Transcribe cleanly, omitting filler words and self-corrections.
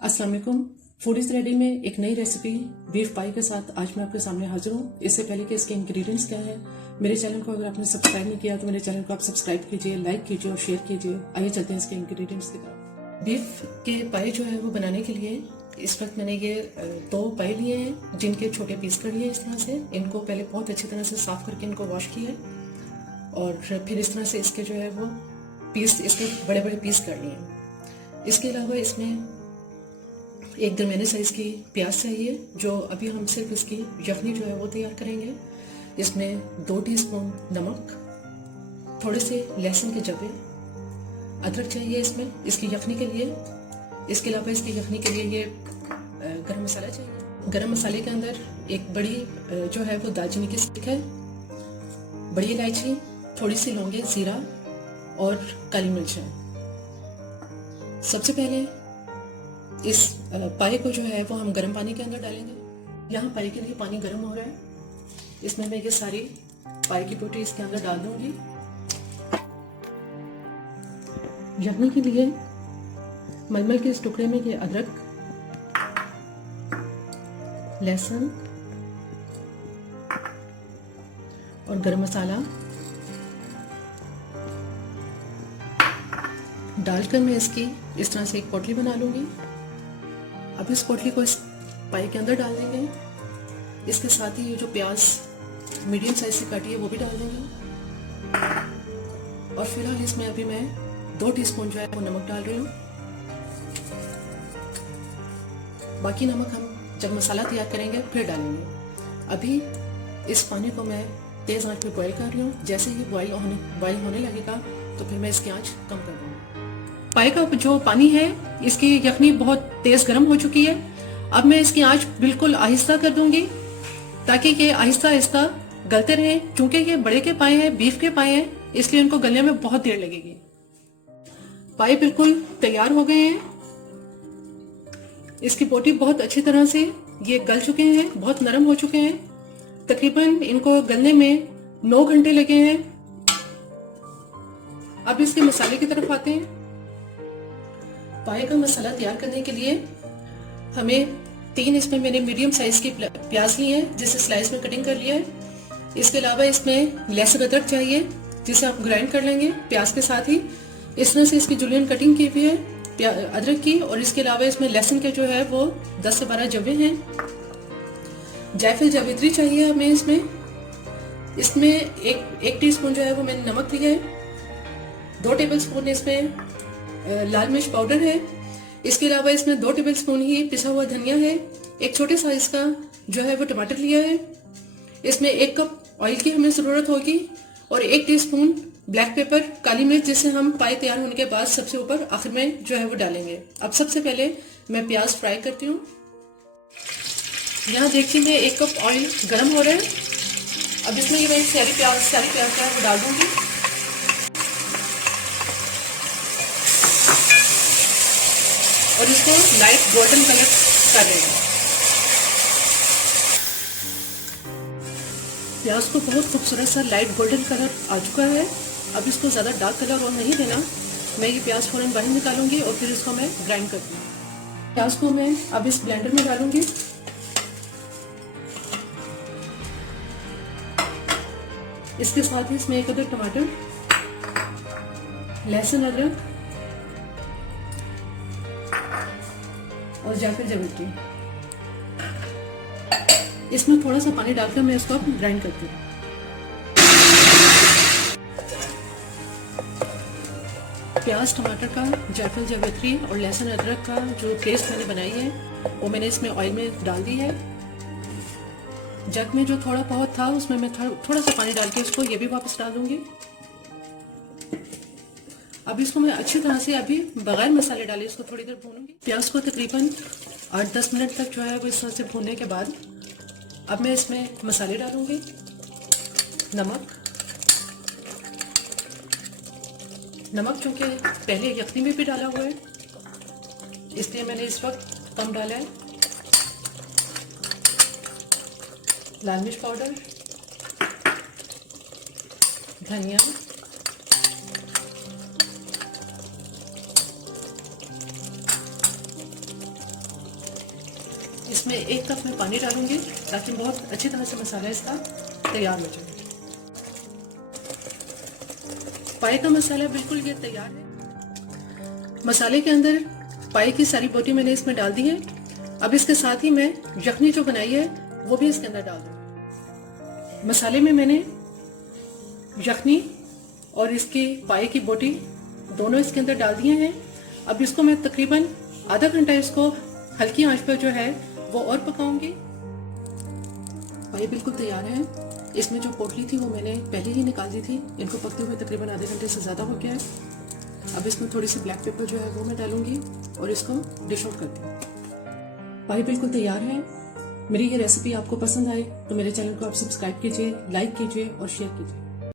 अस्सलाम वालेकुम। Food is ready में एक नई रेसिपी बीफ पाई के साथ आज मैं आपके सामने हाजिर हूँ। इससे पहले कि इसके इंग्रेडिएंट्स क्या है, मेरे चैनल को अगर आपने सब्सक्राइब नहीं किया तो मेरे चैनल को आप सब्सक्राइब कीजिए, लाइक कीजिए और शेयर कीजिए। आइए चलते हैं इसके इंग्रेडिएंट्स की तरफ। बीफ के पाई जो है वो बनाने के लिए इस वक्त मैंने ये 2 पाई लिए हैं जिनके छोटे पीस कर लिए इस तरह से। इनको पहले बहुत अच्छी तरह से साफ करके इनको वॉश किया है और फिर इस तरह से इसके जो है वो पीस, इसके बड़े बड़े पीस कर लिए। इसके अलावा इसमें एक दरमियाने साइज की प्याज चाहिए, जो अभी हम सिर्फ इसकी यखनी जो है वो तैयार करेंगे। इसमें 2 टीस्पून नमक, थोड़े से लहसुन के जवे, अदरक चाहिए इसमें इसकी यखनी के लिए। इसके अलावा इसकी यखनी के लिए ये गरम मसाला चाहिए। गरम मसाले के अंदर एक बड़ी जो है वो दालचीनी की स्टिक है, बड़ी इलायची, थोड़ी सी लौंगे, जीरा और काली मिर्च है। सबसे पहले इस पाई को जो है वो हम गर्म पानी के अंदर डालेंगे। यहाँ पाई के लिए पानी गर्म हो रहा है, इसमें मैं ये सारी पाई की बोटी इसके अंदर डाल दूंगी। यखनी के लिए मलमल के इस टुकड़े में ये अदरक, लहसुन और गरम मसाला डालकर मैं इसकी इस तरह से एक पोटली बना लूंगी। अब इस पोटली को इस पाई के अंदर डाल देंगे। इसके साथ ही ये जो प्याज मीडियम साइज से काटी है वो भी डाल देंगे। और फिलहाल इसमें अभी मैं 2 टीस्पून जो है वो नमक डाल रही हूँ। बाकी नमक हम जब मसाला तैयार करेंगे फिर डालेंगे। अभी इस पानी को मैं तेज आंच पे बॉईल कर रही हूँ। जैसे ही बॉईल होने लगेगा तो फिर मैं इसकी आंच कम कर दूंगी। पाई का जो पानी है, इसकी यखनी बहुत तेज गर्म हो चुकी है। अब मैं इसकी आंच बिल्कुल आहिस्ता कर दूंगी ताकि ये आहिस्ता आहिस्ता गलते रहे। क्योंकि ये बड़े के पाए हैं, बीफ के पाए हैं, इसलिए इनको गलने में बहुत देर लगेगी। पाए बिल्कुल तैयार हो गए हैं। इसकी बोटी बहुत अच्छी तरह से ये गल चुके हैं, बहुत नरम हो चुके हैं। तकरीबन इनको गलने में 9 घंटे लगे हैं। अब इसके मसाले की तरफ आते हैं। पाए का मसाला तैयार करने के लिए हमें 3 इसमें मैंने मीडियम साइज की प्याज ली है जिसे स्लाइस में कटिंग कर लिया है। इसके अलावा इसमें लहसुन अदरक चाहिए जिसे आप ग्राइंड कर लेंगे प्याज के साथ ही। इस तरह से इसकी जुलियन कटिंग की हुई है अदरक की। और इसके अलावा इसमें लहसुन के जो है वो 10 से 12 जवे हैं। जायफल जावित्री चाहिए हमें इसमें एक टीस्पून जो है वो मैंने नमक लिया है। 2 टेबलस्पून इसमें लाल मिर्च पाउडर है। इसके अलावा इसमें 2 टेबलस्पून ही पिसा हुआ धनिया है। एक छोटे साइज का जो है वो टमाटर लिया है। इसमें 1 कप ऑयल की हमें जरूरत होगी और 1 टीस्पून ब्लैक पेपर, काली मिर्च, जिसे हम पाई तैयार होने के बाद सबसे ऊपर आखिर में जो है वो डालेंगे। अब सबसे पहले मैं प्याज फ्राई करती हूँ। यहाँ देखिए मैं 1 कप ऑयल गर्म हो रहा है। अब इसमें ये मैं सारी प्याज जो है वो डाल दूंगी। और इसको लाइट गोल्डन कलर कर लेंगे। प्याज को बहुत खूबसूरत सा लाइट गोल्डन कलर आ चुका है। अब इसको ज़्यादा डार्क कलर और नहीं देना। मैं ये प्याज फौरन बाहर निकालूंगी और फिर इसको मैं ग्राइंड करती हूँ। प्याज को मैं अब इस ब्लेंडर में डालूंगी। इसके साथ ही इसमें 1 अदर टमाटर, लहसुन अदरक और जायफल जावित्री, इसमें थोड़ा सा पानी डालकर मैं इसको ग्राइंड करती हूँ। प्याज, टमाटर का, जायफल जावित्री और लहसुन अदरक का जो पेस्ट मैंने बनाई है वो मैंने इसमें ऑयल में डाल दी है। जग में जो थोड़ा बहुत था उसमें मैं थोड़ा सा पानी डाल के इसको ये भी वापस डाल दूंगी। अब इसको मैं अच्छी तरह से अभी बगैर मसाले डाले इसको थोड़ी देर भूनूंगी। प्याज को तकरीबन 8-10 मिनट तक जो है वो इस तरह से भूनने के बाद अब मैं इसमें मसाले डालूंगी। नमक चूंकि पहले यखनी में भी डाला हुआ है इसलिए मैंने इस वक्त कम डाला है। लाल मिर्च पाउडर, धनिया, इसमें 1 कप मैं पानी डालूंगी ताकि बहुत अच्छी तरह से मसाला इसका तैयार हो जाए। पाए का मसाला बिल्कुल ये तैयार है। मसाले के अंदर पाए की सारी बोटी मैंने इसमें डाल दी है। अब इसके साथ ही मैं यखनी जो बनाई है वो भी इसके अंदर डाल दूंगी। मसाले में मैंने यखनी और इसकी पाए की बोटी दोनों इसके अंदर डाल दिए हैं। अब इसको मैं तकरीबन आधा घंटा इसको हल्की आंच पर जो है वो और पकाऊंगी। पाए बिल्कुल तैयार है। इसमें जो पोटली थी वो मैंने पहले ही निकाल दी थी। इनको पकते हुए तकरीबन आधे घंटे से ज़्यादा हो गया है। अब इसमें थोड़ी सी ब्लैक पेपर जो है वो मैं डालूंगी और इसको डिश आउट करती हूँ। पाए बिल्कुल तैयार है। मेरी ये रेसिपी आपको पसंद आए तो मेरे चैनल को आप सब्सक्राइब कीजिए, लाइक कीजिए और शेयर कीजिए।